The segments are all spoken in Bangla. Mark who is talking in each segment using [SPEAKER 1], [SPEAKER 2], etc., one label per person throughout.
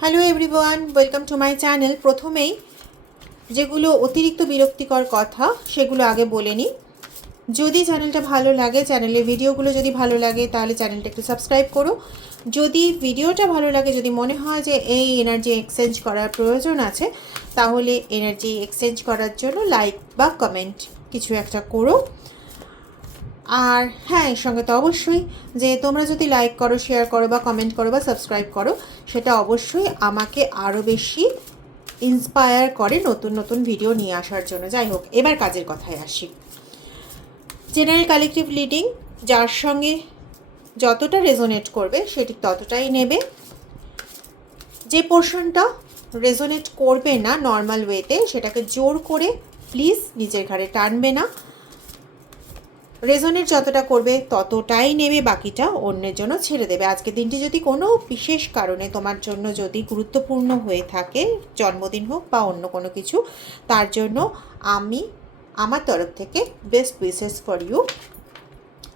[SPEAKER 1] Hello everyone welcome to my channel প্রথমেই যেগুলো অতিরিক্ত বিরক্তিকর কথা, সেগুলো আগে বলে নিই। যদি চ্যানেলটা ভালো লাগে চ্যানেলের ভিডিওগুলো যদি ভালো লাগে, তাহলে চ্যানেলটা একটু সাবস্ক্রাইব করো। যদি ভিডিওটা ভালো লাগে, যদি মনে হয় যে এই এনার্জি এক্সচেঞ্জ করার প্রয়োজন আছে, তাহলে এনার্জি এক্সচেঞ্জ করার জন্য লাইক বা কমেন্ট কিছু একটা করো। আর হ্যাঁ এর সঙ্গে তো অবশ্যই যে তোমরা যদি লাইক করো শেয়ার করো বা কমেন্ট করো বা সাবস্ক্রাইব করো, সেটা অবশ্যই আমাকে আরও বেশি ইন্সপায়ার করে নতুন নতুন ভিডিও নিয়ে আসার জন্য। যাই হোক, এবার কাজের কথায় আসি। জেনারেল কালেকটিভ লিডিং যার সঙ্গে যতটা রেজোনেট করবে, সেটি ততটাই নেবে। যে পোর্শনটা রেজোনেট করবে না নর্মাল ওয়েতে সেটাকে জোর করে প্লিজ নিজের ঘাড়ে টানবে না। রেজনের যতটা করবে ততটাই নেবে, বাকিটা অন্যের জন্য ছেড়ে দেবে। আজকে দিনটি যদি কোনো বিশেষ কারণে তোমার জন্য যদি গুরুত্বপূর্ণ হয়ে থাকে, জন্মদিন হোক বা অন্য কোনো কিছু, তার জন্য আমি আমার তরফ থেকে বেস্ট উইসেস ফর ইউ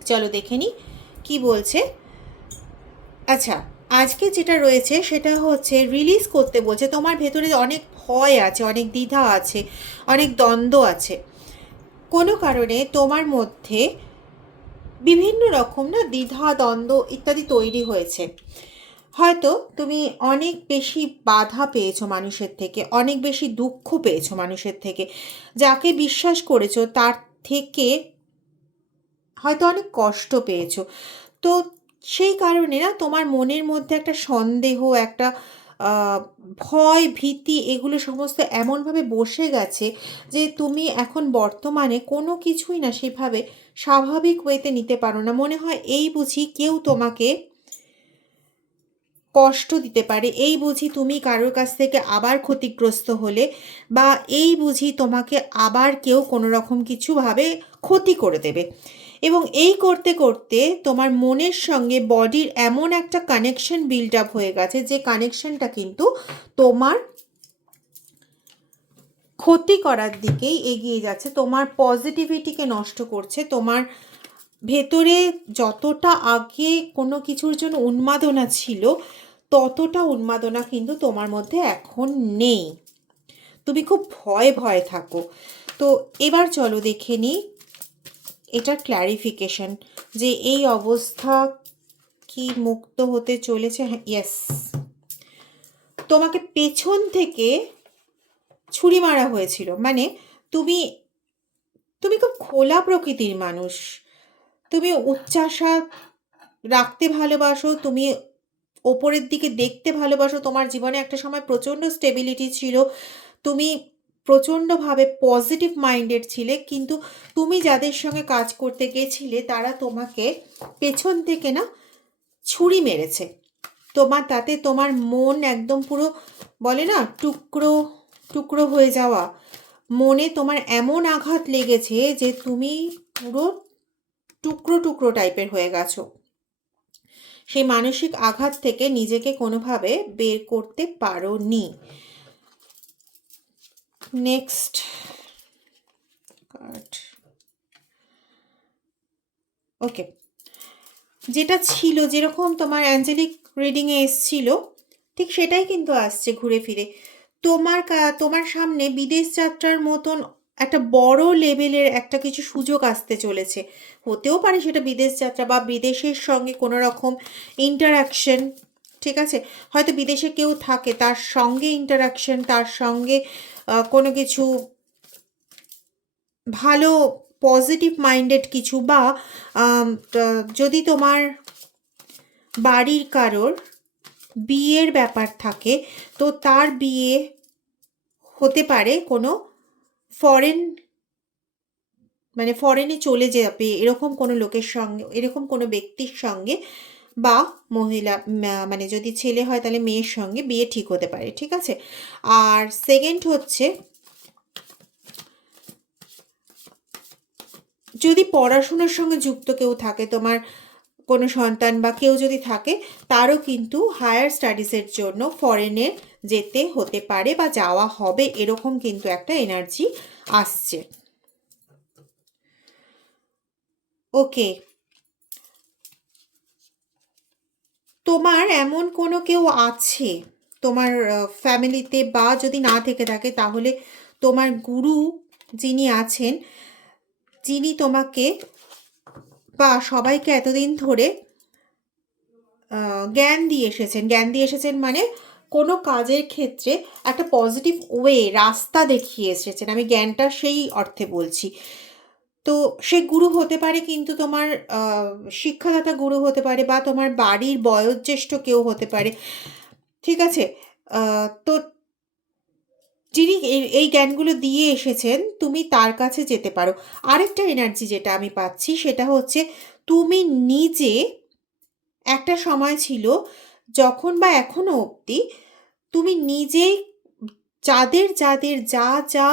[SPEAKER 1] চলো দেখে নিই কী বলছে। আচ্ছা আজকে যেটা রয়েছে সেটা হচ্ছে রিলিজ করতে বলছে। তোমার ভেতরে অনেক ভয় আছে, অনেক দ্বিধা আছে, অনেক দ্বন্দ্ব আছে। কোনো কারণে তোমার মধ্যে বিভিন্ন রকম না দ্বিধা, দ্বন্দ্ব ইত্যাদি তৈরি হয়েছে। হয়তো তুমি অনেক বেশি বাধা পেয়েছ মানুষের থেকে, অনেক বেশি দুঃখ পেয়েছ মানুষের থেকে, যাকে বিশ্বাস করেছ তার থেকে হয়তো অনেক কষ্ট পেয়েছ। তো সেই কারণে না তোমার মনের মধ্যে একটা সন্দেহ, একটা ভয়, ভীতি এগুলো সমস্ত এমনভাবে বসে গেছে যে তুমি এখন বর্তমানে কোনো কিছুই না সেভাবে স্বাভাবিক ওয়েতে নিতে পারো না। মনে হয় এই বুঝি কেউ তোমাকে কষ্ট দিতে পারে। এই বুঝি তুমি কারোর কাছ থেকে আবার ক্ষতিগ্রস্ত হলে বা এই বুঝি তোমাকে আবার কেউ কোনো রকম কিছুভাবে ক্ষতি করে দেবে। এবং এই করতে করতে তোমার মনের সঙ্গে বডির এমন একটা কানেকশন বিল্ড আপ হয়ে গেছে যে কানেকশনটা কিন্তু তোমার ক্ষতি করার দিকেই এগিয়ে যাচ্ছে, তোমার পজিটিভিটিকে নষ্ট করছে, তোমার ভেতরে যতটা আগে কোনো কিছুর জন্য উন্মাদনা ছিল, ততটা উন্মাদনা কিন্তু তোমার মধ্যে এখন নেই। তুমি খুব ভয় ভয় থাকো। তো এবার চলো দেখে নিই এটার ক্ল্যারিফিকেশন যে এই অবস্থা কি মুক্ত হতে চলেছে? হ্যাঁ ইয়েস তোমাকে পেছন থেকে ছুরি মারা হয়েছিল। মানে তুমি তুমি খুব খোলা প্রকৃতির মানুষ। তুমি উচ্চাসা রাখতে ভালোবাসো, তুমি ওপরের দিকে দেখতে ভালোবাসো। তোমার জীবনে একটা সময় প্রচণ্ড স্টেবিলিটি ছিল। তুমি প্রচণ্ডভাবে পজিটিভ মাইন্ডেড ছিলে, কিন্তু তুমি যাদের সঙ্গে কাজ করতে গেছিলে, তারা তোমাকে পেছন থেকে না ছুরি মেরেছে। তোমার, তাতে তোমার মন একদম পুরো বলে না, টুকরো টুকরো হয়ে যাওয়া। মনে তোমার এমন আঘাত লেগেছে যে তুমি পুরো টুকরো টুকরো টাইপের হয়ে গেছো। সেই মানসিক আঘাত থেকে নিজেকে কোনোভাবে বের করতে পারো নি নেক্সট কার্ড ওকে যেটা ছিল, যেরকম তোমার অ্যাঞ্জেলিক রিডিংয়ে এসছিল, ঠিক সেটাই কিন্তু আসছে ঘুরে ফিরে। তোমার তোমার সামনে বিদেশ যাত্রার মতন একটা বড় লেভেলের একটা কিছু সুযোগ আসতে চলেছে। হতেও পারে সেটা বিদেশ যাত্রা বা বিদেশের সঙ্গে কোনো রকম ইন্টারাকশন ঠিক আছে? হয়তো বিদেশে কেউ থাকে, তার সঙ্গে ইন্টারাকশন তার সঙ্গে কোনো কিছু ভালো পজিটিভ মাইন্ডেড কিছু বা যদি তোমার বাড়ির কারোর বিয়ের ব্যাপার থাকে, তো তার বিয়ে হতে পারে কোনো ফরেন মানে ফরেনে চলে যাবে এরকম কোনো লোকের সঙ্গে, এরকম কোনো ব্যক্তির সঙ্গে বা মহিলা মানে যদি ছেলে হয় তাহলে মেয়ের সঙ্গে বিয়ে ঠিক হতে পারে, ঠিক আছে? আর সেকেন্ড হচ্ছে, যদি পড়াশোনার সঙ্গে যুক্ত কেউ থাকে, তোমার কোনো সন্তান বা কেউ যদি থাকে, তারও কিন্তু হায়ার স্টাডিজের জন্য ফরেনে যেতে হতে পারে বা যাওয়া হবে, এরকম কিন্তু একটা এনার্জি আসছে। ওকে তোমার এমন কোনো কেউ আছে? তোমার ফ্যামিলিতে বা যদি না থেকে থাকে, তাহলে তোমার গুরু যিনি আছেন, যিনি তোমাকে বা সবাইকে এতদিন ধরে জ্ঞান দিয়ে এসেছেন। জ্ঞান দিয়ে এসেছেন মানে কোনো কাজের ক্ষেত্রে একটা পজিটিভ ওয়ে রাস্তা দেখিয়ে এসেছেন। আমি জ্ঞানটা সেই অর্থে বলছি। তো সে গুরু হতে পারে কিন্তু তোমার শিক্ষাদাতা গুরু হতে পারে বা তোমার বাড়ির বয়োজ্যেষ্ঠ কেউ হতে পারে। ঠিক আছে? তো যিনি এই- জ্ঞানগুলো দিয়ে এসেছেন, তুমি তার কাছে যেতে পারো। আরেকটা এনার্জি যেটা আমি পাচ্ছি সেটা হচ্ছে তুমি নিজে একটা সময় ছিল যখন বা এখনও অবধি তুমি নিজেই যাদের যাদের যা যা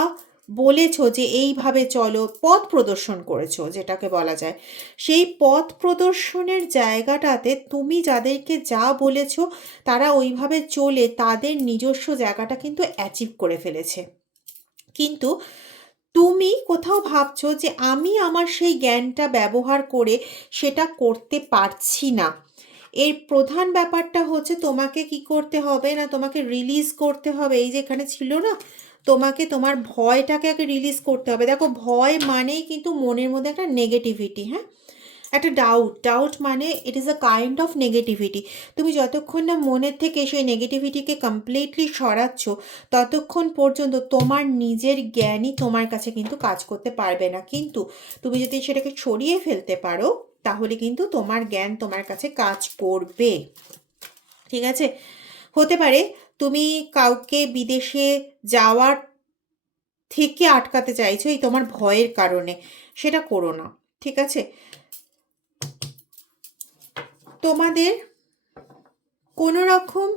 [SPEAKER 1] বলেছ যে এইভাবে চলো, পথ প্রদর্শন করেছ যেটাকে বলা যায়। সেই পথ প্রদর্শনের জায়গাটাতে তুমি যাদেরকে যা বলেছ, তারা ওইভাবে চলে তাদের নিজস্ব জায়গাটা কিন্তু অ্যাচিভ করে ফেলেছে। কিন্তু তুমি কোথাও ভাবছ যে আমি আমার সেই জ্ঞানটা ব্যবহার করে সেটা করতে পারছি না। এর প্রধান ব্যাপারটা হচ্ছে তোমাকে কি করতে হবে না তোমাকে রিলিজ করতে হবে। এই যে এখানে ছিল না তোমাকে, তোমার ভয়টাকে আগে রিলিজ করতে হবে। দেখো, ভয় মানেই কিন্তু মনের মধ্যে একটা নেগেটিভিটি হ্যাঁ? একটা ডাউট ডাউট মানে it is a kind of negativity তুমি যতক্ষণ না মনের থেকে সেই নেগেটিভিটিকে কমপ্লিটলি সরাচ্ছ, ততক্ষণ পর্যন্ত তোমার নিজের জ্ঞানই তোমার কাছে কিন্তু কাজ করতে পারবে না। কিন্তু তুমি যদি সেটাকে সরিয়ে ফেলতে পারো, তাহলে কিন্তু তোমার জ্ঞান তোমার কাছে কাজ করবে। ঠিক আছে? হতে পারে তুমি কাউকে বিদেশে যাওয়ার থেকে আটকাতে চাইছো এই তোমার ভয়ের কারণে। সেটা করো না, ঠিক আছে? তোমাদের কোনো রকম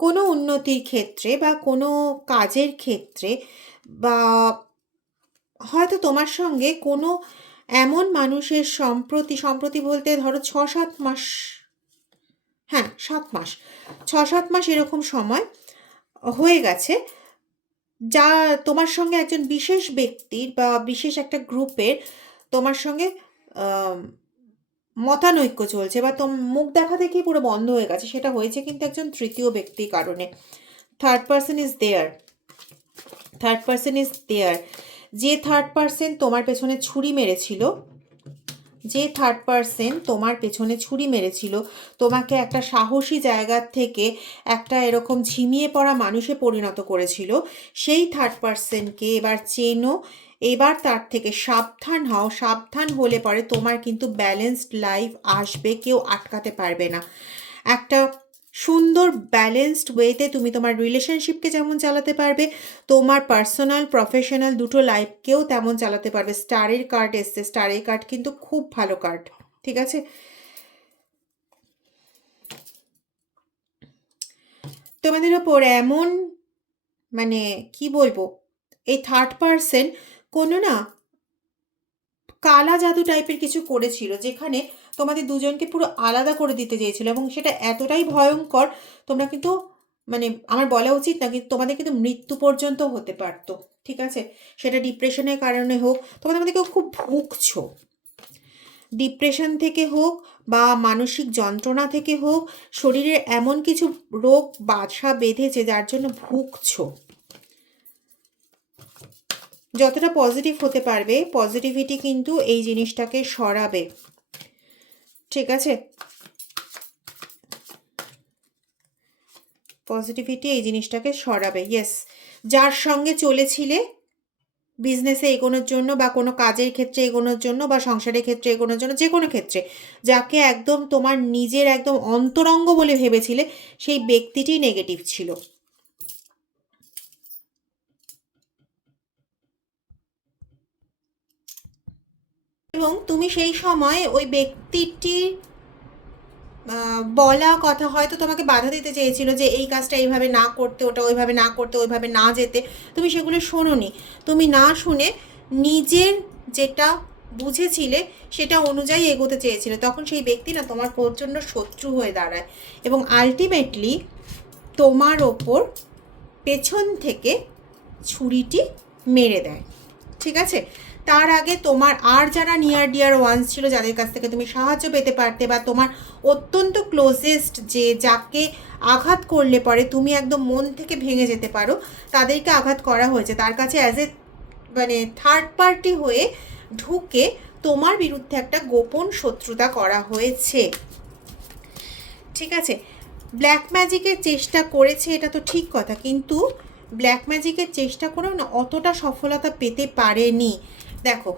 [SPEAKER 1] কোনো উন্নতির ক্ষেত্রে বা কোনো কাজের ক্ষেত্রে বা হয়তো তোমার সঙ্গে কোনো এমন মানুষের সম্প্রতি সম্প্রতি বলতে ধরো ছ সাত মাস হ্যাঁ সাত মাস। ছ সাত মাস এরকম সময় হয়ে গেছে। যা তোমার সঙ্গে একজন বিশেষ ব্যক্তির বা বিশেষ একটা গ্রুপের তোমার সঙ্গে মতানৈক্য চলছে বা তোম, মুখ দেখা দেখেই পুরো বন্ধ হয়ে গেছে। সেটা হয়েছে কিন্তু একজন তৃতীয় ব্যক্তির কারণে। Third person is there third person is there যে থার্ড পার্সন তোমার পেছনে ছুরি মেরেছিল যে থার্ড পার্সেন তোমার পেছনে ছুরি মেরেছিল, তোমাকে একটা সাহসী জায়গার থেকে একটা এরকম ঝিমিয়ে পড়া মানুষে পরিণত করেছিল, সেই থার্ড পার্সেনকে এবার চেনো, এবার তার থেকে সাবধান হও, সাবধান হলে পরে তোমার কিন্তু ব্যালেন্সড লাইফ আসবে, কেউ আটকাতে পারবে না। একটা সুন্দর ব্যালেন্সড ওয়েতে তুমি তোমার রিলেশনশিপকে যেমন চালাতে পারবে, তোমার পার্সোনাল প্রফেশনাল দুটো লাইফকেও তেমন চালাতে পারবে। স্টারের কার্ড এসছে স্টারের কার্ড কিন্তু খুব ভালো কার্ড ঠিক আছে? তোমাদের ওপর এমন মানে কি বলব, এই থার্ড পার্সন কোনো না কালা জাদু টাইপের কিছু করেছিল, যেখানে তোমাদের দুজনকে পুরো আলাদা করে দিতে চেয়েছিল এবং সেটা এতটাই ভয়ঙ্কর, তোমরা কিন্তু মানে আমার বলা উচিত না কিন্তু তোমাদের কিন্তু মৃত্যু পর্যন্ত হতে পারতো, ঠিক আছে? সেটা ডিপ্রেশনের কারণে হোক তোমাদের মধ্যে কেউ খুব ভুগছো। ডিপ্রেশন থেকে হোক বা মানসিক যন্ত্রণা থেকে হোক, শরীরে এমন কিছু রোগ বাসা বেঁধেছে যার জন্য ভুগছো। যতটা পজিটিভ হতে পারবে পজিটিভিটি কিন্তু এই জিনিসটাকে সরাবে। ঠিক আছে? পজিটিভিটি এই জিনিসটাকে সরাবে ইয়েস যার সঙ্গে চলেছিলে বিজনেসে এগোনোর জন্য বা কোনো কাজের ক্ষেত্রে এগোনোর জন্য বা সংসারের ক্ষেত্রে এগোনোর জন্য, যে কোনো ক্ষেত্রে, যাকে একদম তোমার নিজের একদম অন্তরঙ্গ বলে ভেবেছিলে, সেই ব্যক্তিটি নেগেটিভ ছিল। এবং তুমি সেই সময় ওই ব্যক্তিটির বলা কথা হয়তো তোমাকে বাধা দিতে চেয়েছিল যে এই কাজটা এইভাবে না করতে, ওটা ওইভাবে না করতে, ওইভাবে না যেতে। তুমি সেগুলো শোনোনি। তুমি না শুনে নিজের যেটা বুঝেছিলে সেটা অনুযায়ী এগোতে চেয়েছিলে। তখন সেই ব্যক্তি না তোমার প্রচণ্ড শত্রু হয়ে দাঁড়ায় এবং আলটিমেটলি তোমার ওপর পেছন থেকে ছুরিটি মেরে দেয়। ঠিক আছে? তার আগে তোমার আর যারা নিয়ার ডিয়ার ওয়ান্স ছিল, যাদের কাছ থেকে তুমি সাহায্য পেতে পারতে বা তোমার অত্যন্ত ক্লোজেস্ট যে যাকে আঘাত করলে পরে তুমি একদম মন থেকে ভেঙে যেতে পারো, তাদেরকে আঘাত করা হয়েছে। তার কাছে অ্যাজ এ মানে থার্ড পার্টি হয়ে ঢুকে তোমার বিরুদ্ধে একটা গোপন শত্রুতা করা হয়েছে। ঠিক আছে? ব্ল্যাক ম্যাজিকের চেষ্টা করেছে, এটা তো ঠিক কথা, কিন্তু ব্ল্যাক ম্যাজিকের চেষ্টা করেও না, অতটা সফলতা পেতে পারেনি। দেখো।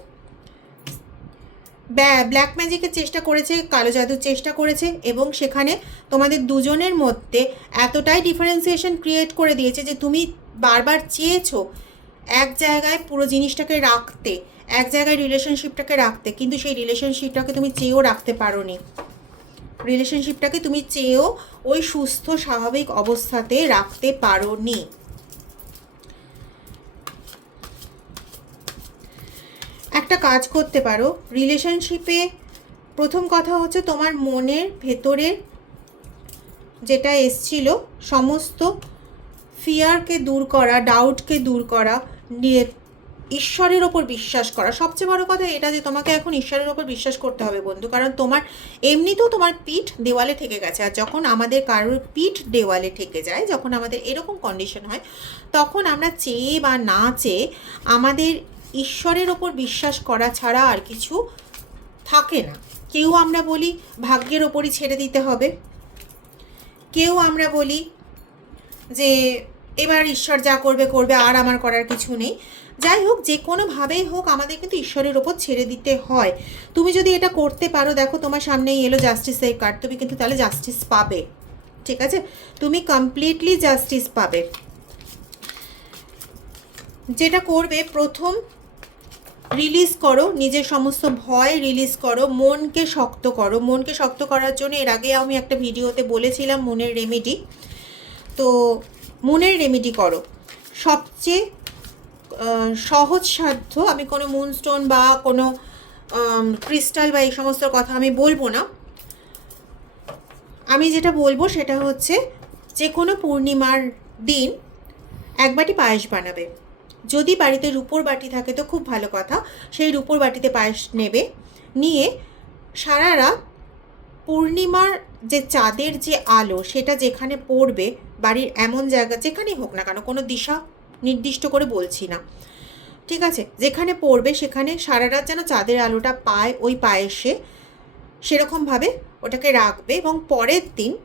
[SPEAKER 1] ব্ল্যাক ম্যাজিকের চেষ্টা করেছে, কালো জাদুর চেষ্টা করেছে এবং সেখানে তোমাদের দুজনের মধ্যে এতটাই ডিফারেন্সিয়েশন ক্রিয়েট করে দিয়েছে যে তুমি বারবার চেয়েছো এক জায়গায় পুরো জিনিসটাকে রাখতে, এক জায়গায় রিলেশনশিপটাকে রাখতে, কিন্তু সেই রিলেশনশিপটাকে তুমি চেয়েও রাখতে পারো নি রিলেশনশিপটাকে তুমি চেয়েও ওই সুস্থ, স্বাভাবিক অবস্থাতে রাখতে পারো নি একটা কাজ করতে পারো। রিলেশনশিপে প্রথম কথা হচ্ছে তোমার মনের ভেতরের যেটা এসছিল, সমস্ত ফিয়ারকে দূর করা ডাউটকে দূর করা, নিয়ে ঈশ্বরের ওপর বিশ্বাস করা। সবচেয়ে বড় কথা এটা যে তোমাকে এখন ঈশ্বরের ওপর বিশ্বাস করতে হবে বন্ধু, কারণ তোমার এমনিতেও তোমার পিঠ দেওয়ালে থেকে গেছে। আর যখন আমাদের কারোর পিঠ দেওয়ালে থেকে যায়, যখন আমাদের এরকম কন্ডিশন হয়, তখন আমরা চেয়ে বা না চেয়ে আমাদের ঈশ্বরের ওপর বিশ্বাস করা ছাড়া আর কিছু থাকে না। কেউ আমরা বলি, ভাগ্যের ওপরই ছেড়ে দিতে হবে। কেউ আমরা বলি যে, এবার ঈশ্বর যা করবে করবে, আর আমার করার কিছু নেই। যাই হোক, যে কোনোভাবেই হোক, আমাদের কিন্তু ঈশ্বরের ওপর ছেড়ে দিতে হয়। তুমি যদি এটা করতে পারো, দেখো তোমার সামনেই এলো জাস্টিসের কার্ড তুমি কিন্তু তাহলে জাস্টিস পাবে। ঠিক আছে? তুমি কমপ্লিটলি জাস্টিস পাবে। যেটা করবে, প্রথম রিলিজ করো, নিজের সমস্ত ভয় রিলিজ করো, মনকে শক্ত করো। মনকে শক্ত করার জন্য এর আগে আমি একটা ভিডিওতে বলেছিলাম মনের রেমেডি তো মনের রেমেডি করো। সবচেয়ে সহজ সাধ্য আমি কোনো মুনস্টোন বা কোনো ক্রিস্টাল বা এই সমস্ত কথা আমি বলব না। আমি যেটা বলব সেটা হচ্ছে যে কোনো পূর্ণিমার দিন এক বাটি পায়েস বানাবে। যদি বাড়িতে রুপোর বাটি থাকে তো খুব ভালো কথা, সেই রুপোর বাটিতে পায়েস নেবে। নিয়ে সারা রাত পূর্ণিমার যে চাঁদের যে আলো, সেটা যেখানে পড়বে, বাড়ির এমন জায়গা যেখানেই হোক না কেন, কোনো দিশা নির্দিষ্ট করে বলছি না। ঠিক আছে? যেখানে পড়বে সেখানে সারা রাত যেন চাঁদের আলোটা পায় ওই পায়েসে, সেরকমভাবে ওটাকে রাখবে এবং পরের দিন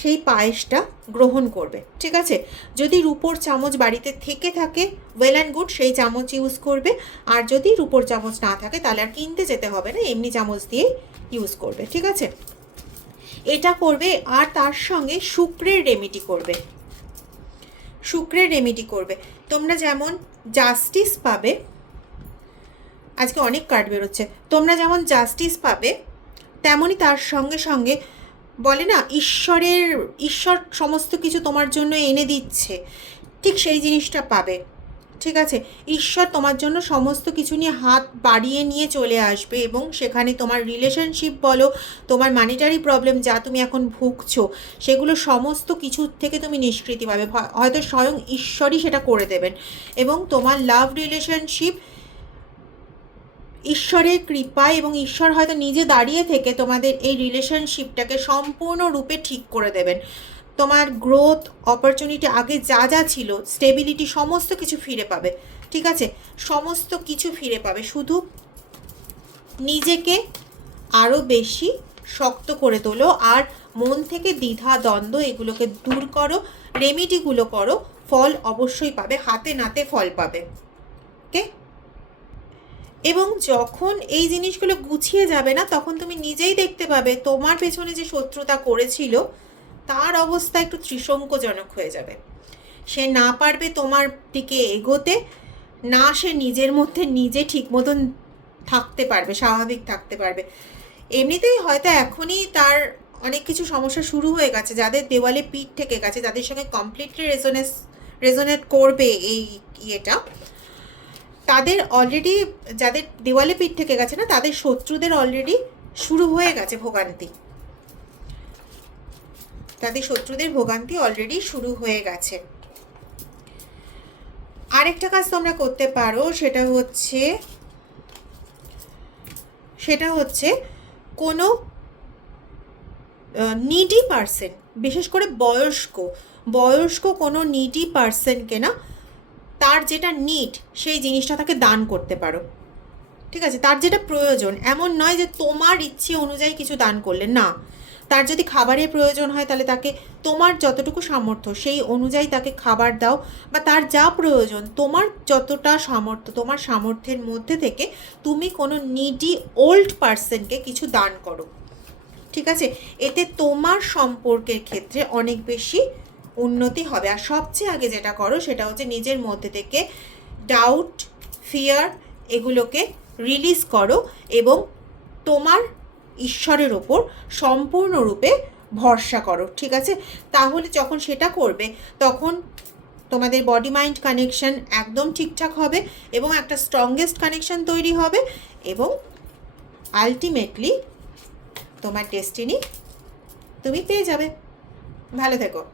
[SPEAKER 1] সেই পায়েসটা গ্রহণ করবে, ঠিক আছে? যদি রুপোর চামচ বাড়িতে থেকে থাকে ওয়েল অ্যান্ড গুড সেই চামচ ইউজ করবে। আর যদি রুপোর চামচ না থাকে, তাহলে আর কিনতে যেতে হবে না, এমনি চামচ দিয়ে ইউজ করবে, ঠিক আছে? এটা করবে, আর তার সঙ্গে শুক্রের রেমিডি করবে। শুক্রের রেমিডি করবে। তোমরা যেমন জাস্টিস পাবে, আজকে অনেক কার্ড বেরোচ্ছে, তোমরা যেমন জাস্টিস পাবে, তেমনই তার সঙ্গে সঙ্গে বলে না, ঈশ্বরের, ঈশ্বর সমস্ত কিছু তোমার জন্য এনে দিচ্ছে। ঠিক সেই জিনিসটা পাবে। ঠিক আছে? ঈশ্বর তোমার জন্য সমস্ত কিছু নিয়ে হাত বাড়িয়ে নিয়ে চলে আসবে এবং সেখানে তোমার রিলেশনশিপ বলো, তোমার মানিটারি প্রবলেম যা তুমি এখন ভুগছো, সেগুলো সমস্ত কিছুর থেকে তুমি নিষ্কৃতি পাবে। হয়তো স্বয়ং ঈশ্বরই সেটা করে দেবেন এবং তোমার লাভ রিলেশনশিপ ঈশ্বরের কৃপায় এবং ঈশ্বর হয়তো নিজে দাঁড়িয়ে থেকে তোমাদের এই রিলেশনশিপটাকে সম্পূর্ণরূপে ঠিক করে দেবেন। তোমার গ্রোথ অপরচুনিটি আগে যা যা ছিল স্টেবিলিটি সমস্ত কিছু ফিরে পাবে, ঠিক আছে? সমস্ত কিছু ফিরে পাবে, শুধু নিজেকে আরও বেশি শক্ত করে তোলো আর মন থেকে দ্বিধা, দ্বন্দ্ব এগুলোকে দূর করো রেমিডিগুলো করো, ফল অবশ্যই পাবে, হাতে নাতে ফল পাবে। ওকে এবং যখন এই জিনিসগুলো গুছিয়ে যাবে না, তখন তুমি নিজেই দেখতে পাবে তোমার পেছনে যে শত্রুতা করেছিল, তার অবস্থা একটু ত্রিশঙ্কজনক হয়ে যাবে। সে না পারবে তোমার দিকে এগোতে, না সে নিজের মধ্যে নিজে ঠিক মতন থাকতে পারবে, স্বাভাবিক থাকতে পারবে। এমনিতেই হয়তো এখনই তার অনেক কিছু সমস্যা শুরু হয়ে গেছে, যাদের দেওয়ালে পিঠ থেকে গেছে, যাদের সঙ্গে কমপ্লিটলি রেজোনেস রেজোনেট করবে এই ইয়েটা। তাদের অলরেডি যাদের দেওয়ালে পিঠ থেকে গেছে না, তাদের শত্রুদের অলরেডি শুরু হয়ে গেছে ভোগান্তি। তাদের শত্রুদের ভোগান্তি অলরেডি শুরু হয়ে গেছে। আরেকটা কাজ তোমরা করতে পারো, সেটা হচ্ছে সেটা হচ্ছে কোনো নিডি পার্সন বিশেষ করে বয়স্ক বয়স্ক কোনো নিডি পার্সনকে না তার যেটা নিট সেই জিনিসটা তাকে দান করতে পারো। ঠিক আছে? তার যেটা প্রয়োজন, এমন নয় যে তোমার ইচ্ছে অনুযায়ী কিছু দান করলে, না। তার যদি খাবারের প্রয়োজন হয়, তাহলে তাকে তোমার যতটুকু সামর্থ্য, সেই অনুযায়ী তাকে খাবার দাও বা তার যা প্রয়োজন, তোমার যতটা সামর্থ্য, তোমার সামর্থ্যের মধ্যে থেকে তুমি কোনো নিডি ওল্ড পার্সনকে কিছু দান করো। ঠিক আছে? এতে তোমার সম্পর্কের ক্ষেত্রে অনেক বেশি উন্নতি হবে। আর সবচেয়ে আগে যেটা করো সেটা হচ্ছে নিজের মধ্যে থেকে ডাউট ফিয়ার এগুলোকে রিলিজ করো এবং তোমার ঈশ্বরের ওপর সম্পূর্ণরূপে ভরসা করো, ঠিক আছে? তাহলে যখন সেটা করবে, তখন তোমাদের বডি মাইন্ড কানেকশন একদম ঠিকঠাক হবে এবং একটা স্ট্রংগেস্ট কানেকশন তৈরি হবে এবং আলটিমেটলি তোমার ডেস্টিনি তুমি পেয়ে যাবে। ভালো থেকো।